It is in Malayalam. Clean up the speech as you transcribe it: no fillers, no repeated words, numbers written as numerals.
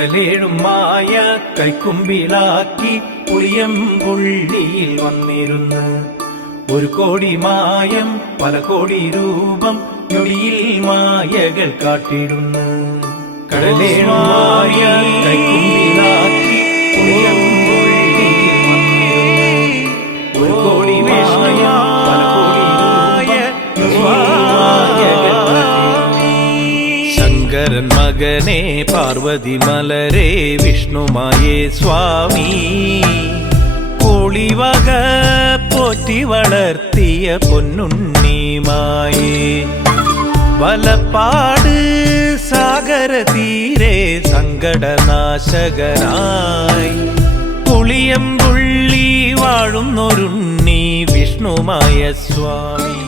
കടലേഴും മായ കൈക്കുമ്പിലാക്കി പുളിയംപുള്ളിയിൽ വന്നിരുന്ന് ഒരു കോടി മായം പല കോടി രൂപം ഞൊടിയിൽ മായകൾ കാട്ടിടുന്നു. കടലേഴും മായ കൈക്കുമ്പിലാക്കി പുളിയംപുള്ളിയിൽ വന്നിരുന്ന് ഒരു കോടി മായം പല കോടി രൂപം മായകൾ കാട്ടിടുന്നു. ശങ്കരൻ മകനെ പാർവതി മലരെ വിഷ്ണുമായേ സ്വാമി കോളിവക പോറ്റി വളർത്തിയ പൊന്നുണ്ണിമായേ വലപ്പാട് സാഗര തീരെ സങ്കടനാശകനായി പുളിയംപുള്ളി വാഴുന്നൊരുണ്ണി വിഷ്ണുമായ സ്വാമി.